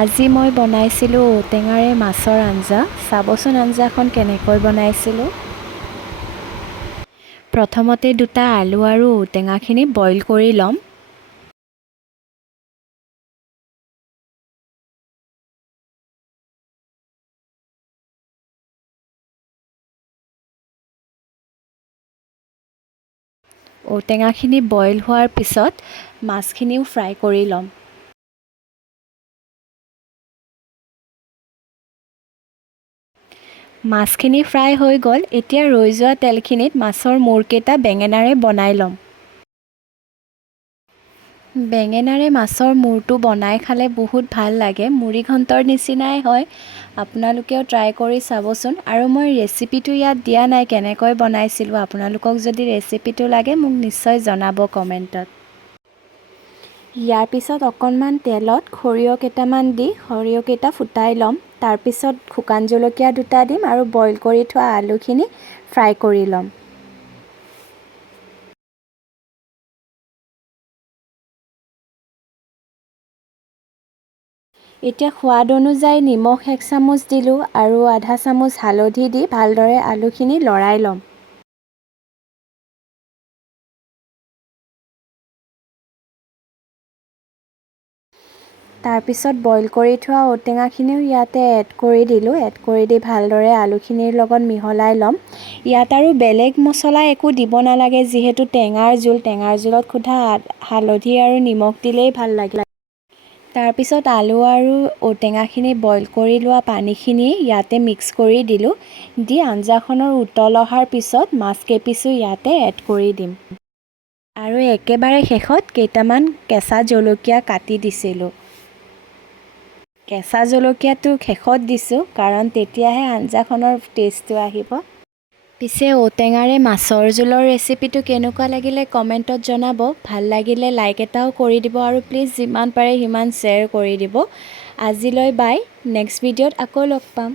আজি মই বনাইছিলোঁ ঔটেঙাৰে মাছৰ আঞ্জা। চাবচোন আঞ্জাখন কেনেকৈ বনাইছিলোঁ। প্ৰথমতে দুটা আলু আৰু ঔটেঙাখিনি বইল কৰি ল'ম। ঔটেঙাখিনি বইল হোৱাৰ পিছত মাছখিনিও ফ্ৰাই কৰি ল'ম। মাছখিনি ফ্ৰাই হৈ গ'ল। এতিয়া ৰৈ যোৱা তেলখিনিত মাছৰ মূৰকেইটা বেঙেনাৰে বনাই ল'ম। বেঙেনাৰে মাছৰ মূৰটো বনাই খালে বহুত ভাল লাগে। মুড়ি ঘণ্টৰ নিচিনাই হয়। আপোনালোকেও ট্ৰাই কৰি চাবচোন। আৰু মই ৰেচিপিটো ইয়াত দিয়া নাই কেনেকৈ বনাইছিলোঁ। আপোনালোকক যদি ৰেচিপিটো লাগে মোক নিশ্চয় জনাব কমেণ্টত। ইয়াৰ পিছত অকণমান তেলত সৰিয়হ কেইটামান দি সৰিয়হকেইটা ফুটাই ল'ম। তাৰপিছত শুকান জলকীয়া দুটা দিম আৰু বইল কৰি থোৱা আলুখিনি ফ্ৰাই কৰি ল'ম। এতিয়া সোৱাদ অনুযায়ী নিমখ 1 চামুচ দিলোঁ আৰু আধা চামুচ হালধি দি ভালদৰে আলুখিনি লৰাই ল'ম। তাৰপিছত বইল কৰি থোৱা ঔটেঙাখিনিও ইয়াতে এড কৰি দিলোঁ। এড কৰি দি ভালদৰে আলুখিনিৰ লগত মিহলাই ল'ম। ইয়াত আৰু বেলেগ মছলা একো দিব নালাগে যিহেতু টেঙাৰ জোল। টেঙাৰ জোলত সুধা হালধি আৰু নিমখ দিলেই ভাল লাগে। তাৰপিছত আলু আৰু ঔটেঙাখিনি বইল কৰি লোৱা পানীখিনি ইয়াতে মিক্স কৰি দিলোঁ। দি আঞ্জাখনৰ উতল অহাৰ পিছত মাছ কেইপিচো ইয়াতে এড কৰি দিম। আৰু একেবাৰে শেষত কেইটামান কেঁচা জলকীয়া কাটি দিছিলোঁ। কেঁচা জলকীয়াটো শেষত দিছোঁ কাৰণ তেতিয়াহে আঞ্জাখনৰ টেষ্টটো আহিব। পিছে ঔটেঙাৰে মাছৰ জোলৰ ৰেচিপিটো কেনেকুৱা লাগিলে কমেণ্টত জনাব। ভাল লাগিলে লাইক এটাও কৰি দিব আৰু প্লিজ যিমান পাৰে সিমান শ্বেয়াৰ কৰি দিব। আজিলৈ বাই। নেক্সট ভিডিঅ'ত আকৌ লগ পাম।